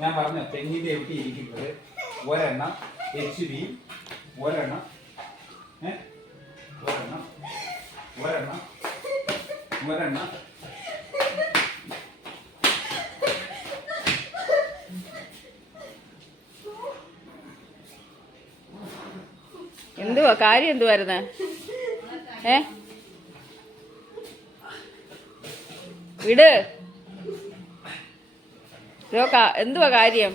ഞാൻ പറഞ്ഞ തെങ്ങിന്റെ എവിടെ ഇരിക്കുന്നത് ഒരെണ്ണം HB ഒരെണ്ണം ഒരെണ്ണം ഒരെണ്ണം ഒരെണ്ണം എന്തുവാ കാര്യം എന്തുവായിരുന്നേ? വിട്. എന്തുവാ കാര്യം?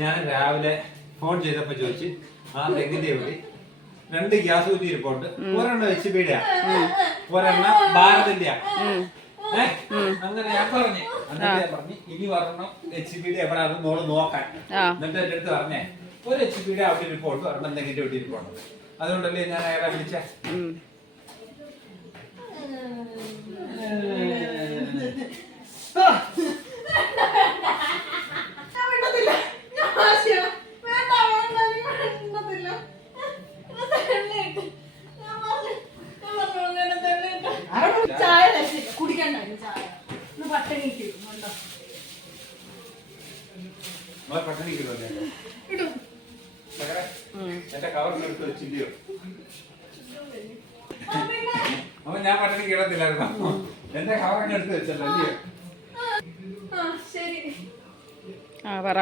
ഞാൻ രാവിലെ ഫോൺ ചെയ്തപ്പോ ചോദിച്ചു ആ തെങ്ങിന്റെ എവിടെ 2 ഗ്യാസ് കുറ്റി ഇരിപ്പുണ്ട്, ഒരെണ്ണം HB ഒരെണ്ണം ഭാരതിന്റെ. അങ്ങനെ ഞാൻ പറഞ്ഞു ഇനി ഒരെണ്ണം HB എവിടെ അത് മോള് നോക്കാൻ. എന്നിട്ട് എന്റെ അടുത്ത് പറഞ്ഞേ ഒരു HB അവിടെ ഇരിപ്പുണ്ട്, ഒരെണ്ണം തെങ്ങിന്റെ എവിടെ ഇരിപ്പുണ്ട്. അതുകൊണ്ടല്ലേ ഞാൻ അയാളെ വിളിച്ച. എന്റെ കവറിനെടുത്ത് വെച്ചില്ലയോ? അപ്പൊ ഞാൻ പട്ടണി കിടത്തില്ലായിരുന്നു, എന്റെ കവറിനെ എടുത്ത് വെച്ചല്ലോ അല്ലയോ? പറ.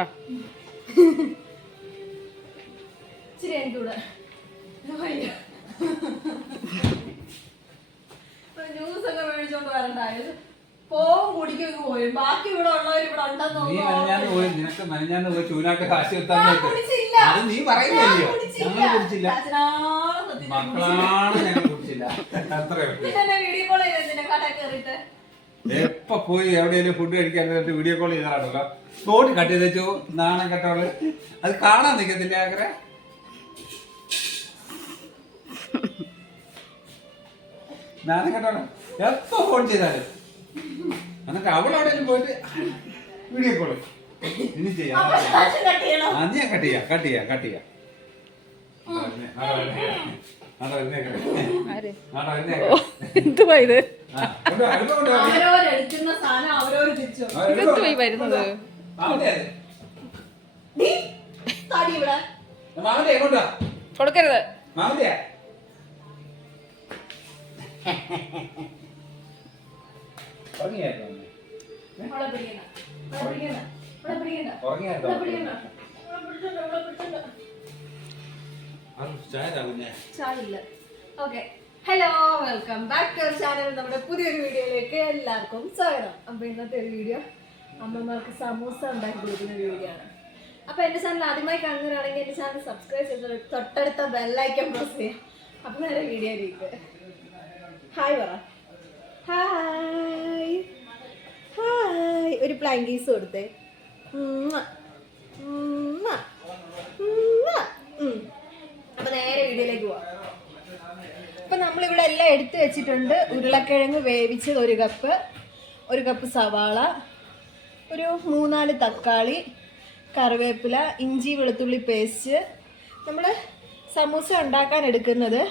ജ്യൂസ് ഒക്കെ മേടിച്ചോണ്ട് വരണ്ടായത് പോവും കുടിക്കൊക്കെ പോയി. ബാക്കി ഇവിടെ ഉള്ളവർ ഇവിടെ ഉണ്ടെന്ന് നിനക്ക് മെനഞ്ഞാന്ന് പോയി ചൂനാട്ട് കാശ് എത്താൻ അത് നീ പറയുന്നില്ലയോ? ഞങ്ങൾ കുടിച്ചില്ല, മക്കളാണ് ഞങ്ങൾ കുടിച്ചില്ല. വീഡിയോ കോൾ ചെയ്തതിന്റെ കട കയറിട്ട് എപ്പ പോയി എവിടെയെങ്കിലും ഫുഡ് കഴിക്കാൻ വീഡിയോ കോൾ ചെയ്താണല്ലോ തോട്ട് കട്ടി വെച്ചു. നാണം കെട്ടവള് അത് കാണാൻ നിൽക്കത്തില്ല. ആഗ്രഹ നാണം കെട്ടവള് എപ്പ ഫോൺ ചെയ്താലും എന്നിട്ട് അവളെവിടെയെങ്കിലും പോയിട്ട് വീഡിയോ കോള് ഇനി ചെയ്യാം. നീ കട്ട് ചെയ്യാം. എന്തുവാ ഇത്? അവരോരെടുക്കുന്ന സാധനം അവരോര് തിരിച്ചു ഇതെന്തുവായി വരുന്നത്? കൊടുക്കരുത്. Hello, welcome back to our channel. നമ്മുടെ പുതിയൊരു വീഡിയോയിലേക്ക് എല്ലാവർക്കും സ്വാഗതം. അപ്പൊ ഇന്നത്തെ ഒരു വീഡിയോ അമ്മമാർക്ക് സമൂസ ഉണ്ടാക്കി കൊടുക്കുന്ന വീഡിയോ ആണ്. അപ്പൊ എന്റെ ചാനൽ ആദ്യമായി കാണുന്നവരാണെങ്കിൽ എന്റെ ചാനൽ സബ്സ്ക്രൈബ് ചെയ്ത് തൊട്ടടുത്ത ബെല്ലൈക്കൺ പ്രസ് ചെയ്യാം. അപ്പൊ നേരെ വീഡിയോയിലേക്ക്. ഹായ് പറ. Hi hi. ഒരു പ്ലാങ് കീസ് കൊടുത്തേ. അപ്പൊ നേരെ വീഡിയോയിലേക്ക് പോവാം. അപ്പൊ നമ്മളിവിടെ എല്ലാം എടുത്തു വെച്ചിട്ടുണ്ട്. ഉരുളക്കിഴങ്ങ് വേവിച്ചത് 1 കപ്പ് സവാള, ഒരു 3-4 തക്കാളി, കറിവേപ്പില, ഇഞ്ചി വെളുത്തുള്ളി പേസ്റ്റ്. നമ്മൾ സമൂസ ഉണ്ടാക്കാൻ എടുക്കുന്നത്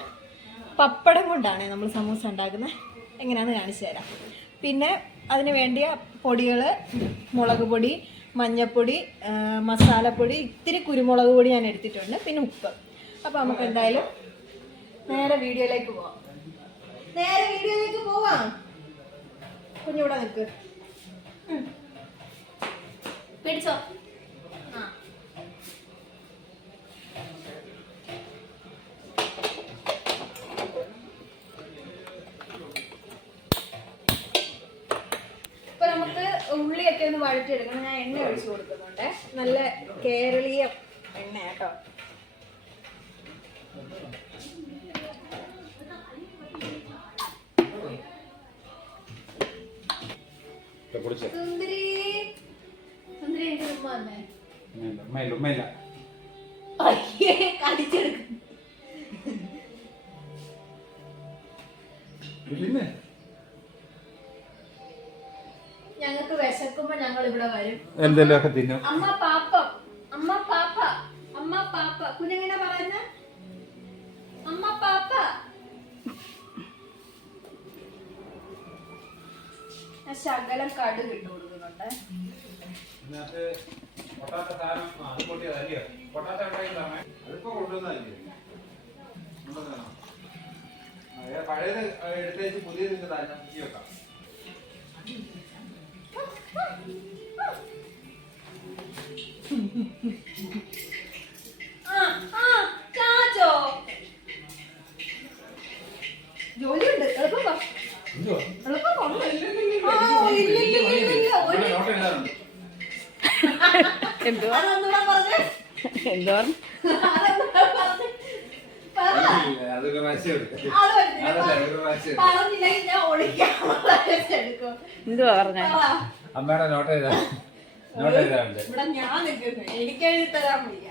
പപ്പടം കൊണ്ടാണ് നമ്മൾ സമൂസ ഉണ്ടാക്കുന്നത്. എങ്ങനെയാണെന്ന് കാണിച്ചു തരാം. പിന്നെ അതിന് വേണ്ടിയ പൊടികൾ മുളക് പൊടി, മഞ്ഞൾപ്പൊടി, മസാലപ്പൊടി, ഇത്തിരി കുരുമുളക് പൊടി ഞാൻ എടുത്തിട്ടുണ്ട്, പിന്നെ ഉപ്പ്. അപ്പോൾ നമുക്ക് എന്തായാലും നേരെ വീഡിയോയിലേക്ക് പോവാം. കുഞ്ഞിവിടെ നിൽക്ക്. പിടിച്ചോ. ഇപ്പൊ നമുക്ക് ഉള്ളിയൊക്കെ ഒന്ന് വഴറ്റിയെടുക്കണം. ഞാൻ എണ്ണ ഒഴിച്ചു കൊടുക്കുന്നുണ്ട്. നല്ല കേരളീയ എണ്ണ കേട്ടോ. ഞങ്ങൾക്ക് വിശക്കുമ്പോ ഞങ്ങൾ ഇവിടെ വരും. എന്തെങ്കിലുമൊക്കെ തിന്നും. അമ്മ പാപ്പ കുഞ്ഞെങ്ങനെ പറയുന്ന അമ്മ പാപ്പ. ശകലം കടുക് ഇട്ട് കൊടുക്കുന്നു. എടുക്കുന്നുണ്ട്. ഇതിനകത്ത് പൊട്ടാത്ത സാധനം അത് പൊട്ടിയതല്ലയോ? പൊട്ടാത്ത ഉണ്ടായിരുന്നേ അതിപ്പോ കൊണ്ടുവന്നതല്ലേ? പഴയത് എടുത്തേച്ച് പുതിയത് നിങ്ങൾക്ക് തന്നെ കുത്തി വെക്കാം. ജോലിയുണ്ട്, എളുപ്പം വാ. എളുപ്പം വാ. എന്തുവാ അതൊന്നുകൂടെ പറഞ്ഞേ. എന്തുവാ അതൊക്കെ മനസ്സിലാവും. പറഞ്ഞില്ലെങ്കിൽ ഞാൻ ഒളിക്കാം. എടുക്കും. എന്തുവാ പറഞ്ഞ അമ്മയുടെ നോട്ട് ചെയ്താണ്ട് ഇവിടെ ഞാൻ നിൽക്കുന്നു, എനിക്ക് എഴുതി തരാൻ വയ്യ.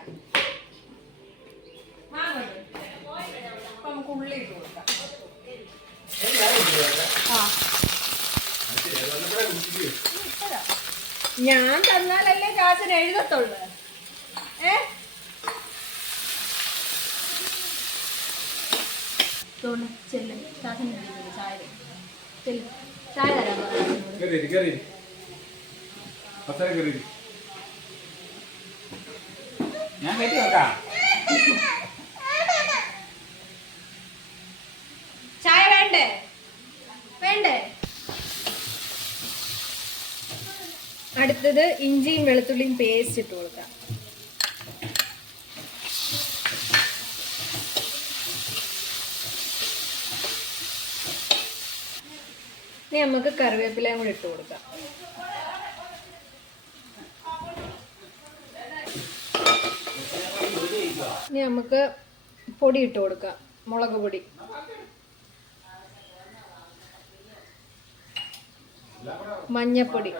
അപ്പൊ നമുക്ക് ഉള്ളി ഇട്ട് കൊടുക്കാം. ഞാൻ തന്നാലല്ലേ ചാച്ചന് എഴുതത്തുള്ളു. ചെല്ലും ചാച്ചന് ചായ ചായ തരാൻ പറഞ്ഞു. ഞാൻ കയറ്റി വെക്കാം. ചായ വേണ്ടേ? വേണ്ടേ? അടുത്തത് ഇഞ്ചിയും വെളുത്തുള്ളിയും പേസ്റ്റ് ഇട്ട് കൊടുക്കാം. ഇനി നമുക്ക് കറിവേപ്പിലയും കൂടി ഇട്ട് കൊടുക്കാം. ഇനി നമുക്ക് പൊടി ഇട്ട് കൊടുക്കാം. മുളക് പൊടി, മഞ്ഞപ്പൊടി,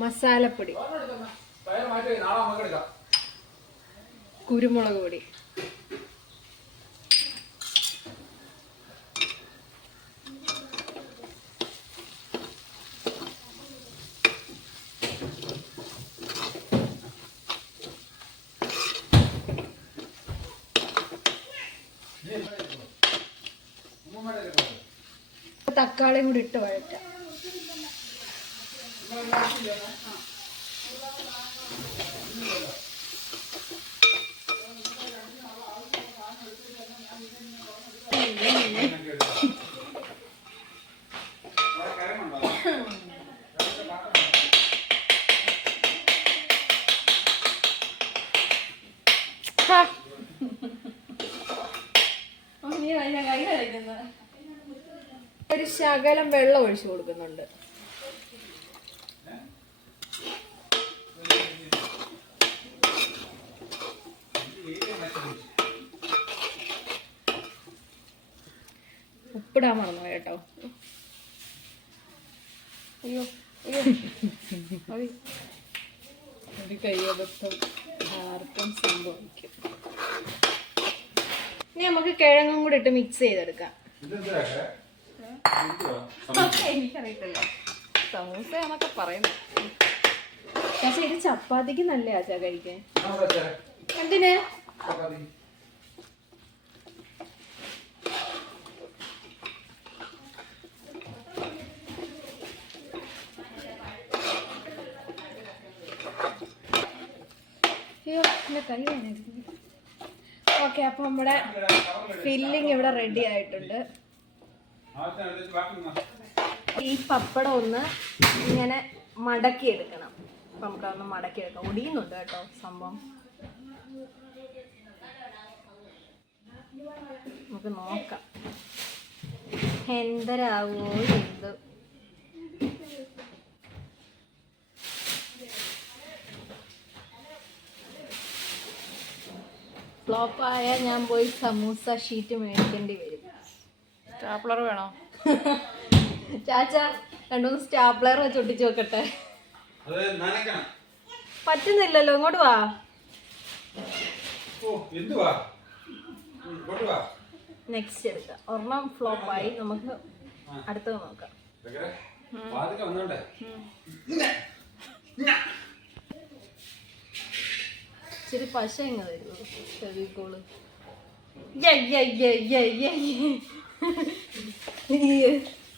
മസാലപ്പൊടി, കുരുമുളക് പൊടി, തക്കാളിയും കൂടി ഇട്ട് വഴറ്റാം. ഒരു ശകലം വെള്ളം ഒഴിച്ചു കൊടുക്കുന്നുണ്ട്. ഉപ്പിടാൻ മറന്നു കേട്ടോ. അയ്യോ അയ്യോ, ഒരു കയ്യബദ്ധം ആർക്കും സംഭവിക്കും. ഇനി നമുക്ക് കിഴങ്ങും കൂടി ഇട്ട് മിക്സ് ചെയ്തെടുക്കാം. എനിക്കറിയത്തില്ല, സമൂസ എന്നൊക്കെ പറയുന്നു. പക്ഷെ ഇത് ചപ്പാത്തിക്ക് നല്ല ആച്ചാ കഴിക്കാൻ. എന്തിന്? ഓക്കെ, അപ്പൊ നമ്മുടെ ഫില്ലിങ് ഇവിടെ റെഡി ആയിട്ടുണ്ട്. ഈ പപ്പടം ഒന്ന് ഇങ്ങനെ മടക്കി എടുക്കണം. അപ്പൊ നമുക്കതൊന്ന് മടക്കി എടുക്കാം. ഒടിയുന്നുണ്ട് കേട്ടോ സംഭവം. നമുക്ക് നോക്കാം എന്തരാവോ എന്ത്. ഫ്ലോപ്പായ ഞാൻ പോയി സമൂസ ഷീറ്റ് മേടിക്കേണ്ടി വരും. സ്റ്റാപ്ലർ വേണോ? ചാച്ച രണ്ടുമൂന്ന് സ്റ്റാപ്ലർ വെച്ച് ഒട്ടിച്ച് വെക്കട്ടെ. പറ്റുന്നില്ലല്ലോ, ഇങ്ങോട്ട് വാ. നെക്സ്റ്റ് എടുക്കാം. ഒരെണ്ണം ഫ്ലോപ്പായി, നമുക്ക് അടുത്തത് നോക്കാം. ഇച്ചിരി പശ ഇങ്ങ് തരുമോ? ഫെവിക്കോള്.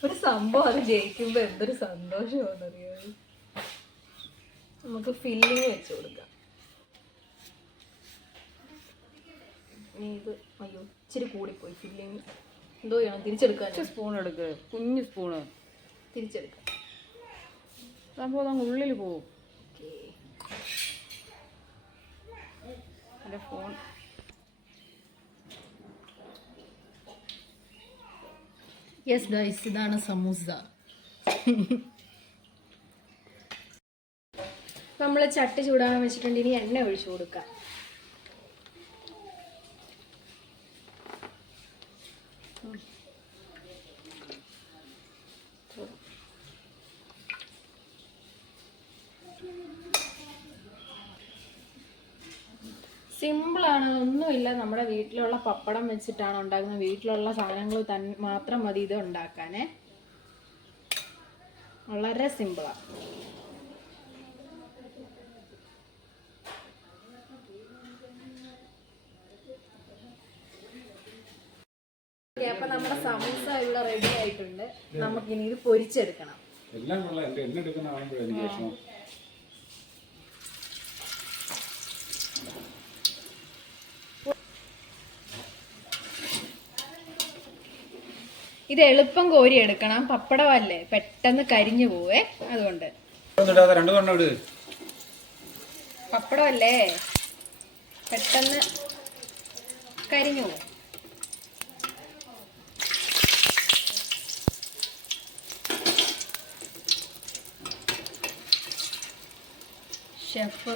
ഒരു സംഭവം അത് ജയിക്കുമ്പോ എന്തൊരു സന്തോഷമാണെന്നറിയോ. നമുക്ക് ഫില്ലിങ് വെച്ച് കൊടുക്കാം. ഇത് അയ്യോ ഇച്ചിരി കൂടിപ്പോയി ഫില്ലിങ്. എന്തോ ചെയ്യണം, തിരിച്ചെടുക്കാൻ. സ്പൂൺ എടുക്ക്, കുഞ്ഞു സ്പൂണ്. തിരിച്ചെടുക്കാം. സംഭവം അങ്ങ് ഉള്ളിൽ പോവും. ഓക്കേ. എൻ്റെ ഫോൺ. യെസ് ഗൈസ്, ഇതാണ് സമൂസ. നമ്മൾ ചട്ടി ചൂടാൻ വെച്ചിട്ടുണ്ട്. ഇനി എണ്ണ ഒഴിച്ചു കൊടുക്കാം. സിമ്പിളാണ്, ഒന്നുമില്ല. നമ്മുടെ വീട്ടിലുള്ള പപ്പടം വെച്ചിട്ടാണ് ഉണ്ടാക്കുന്നത്. വീട്ടിലുള്ള സാധനങ്ങൾ മാത്രം മതി ഇത് ഉണ്ടാക്കാനേ. വളരെ സിമ്പിളാണ്. അപ്പൊ നമ്മുടെ സമൂസ ഇവിടെ റെഡി ആയിട്ടുണ്ട്. നമുക്കിനി ഇത് പൊരിച്ചെടുക്കണം. എല്ലാം എനിക്ക് ഇത് എളുപ്പം കോരി എടുക്കണം. പപ്പടമല്ലേ, പെട്ടെന്ന് കരിഞ്ഞു പോവേ. അതുകൊണ്ട് പപ്പടമല്ലേ പെട്ടെന്ന് കരിഞ്ഞു പോവും. ഷെഫ്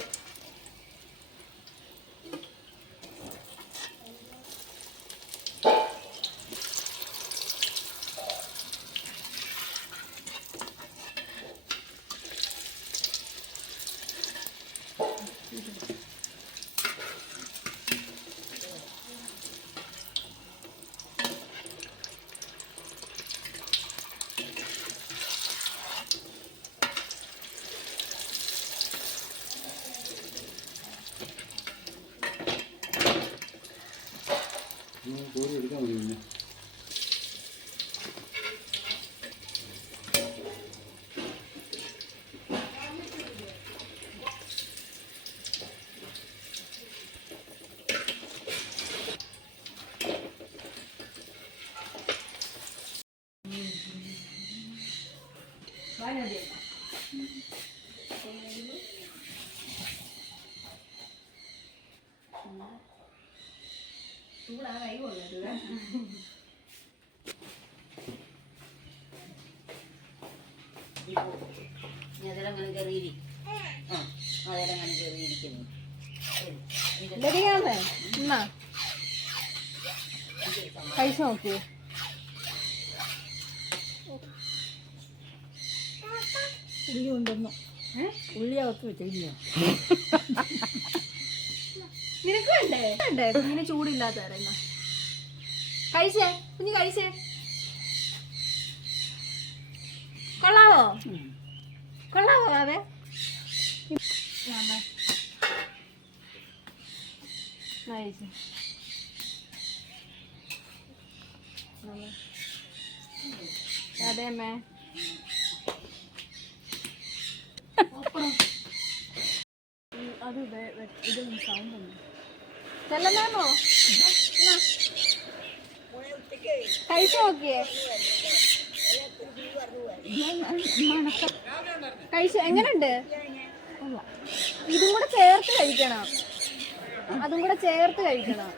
പൈസ നോക്കിയേ. ഉള്ളി ഉണ്ടെന്നോ? ഉള്ളി അവർക്ക് വെച്ചില്ല. നിനക്ക് വേണ്ടേ? വേണ്ടേ കുഞ്ഞിന് ചൂടില്ലാത്ത കഴിച്ചേ. കുഞ്ഞ് കഴിച്ചേ. കൊള്ളാവോ? കൊള്ളാവോ? അതെ അതെ അമ്മേ. അത് ഇത് സൗണ്ട് ഉണ്ട്. ചെല്ലണോ? കഴിച്ചു നോക്കിയേ. കഴിച്ചു എങ്ങനുണ്ട്? ഇതും കൂടെ ചേർത്ത് കഴിക്കണം. അതും കൂടെ ചേർത്ത് കഴിക്കണം.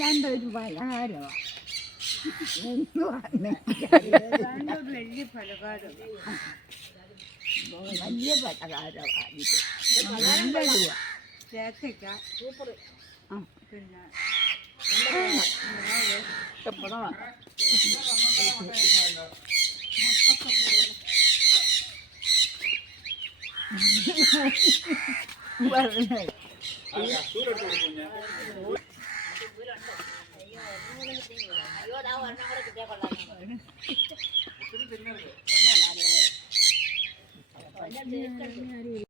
രണ്ടൊരു പലഹാരമാണ്. വലിയ പലകാരം വലിയ പലകാരമാണ് ചേത്തക്ക പിന്നെ പറഞ്ഞ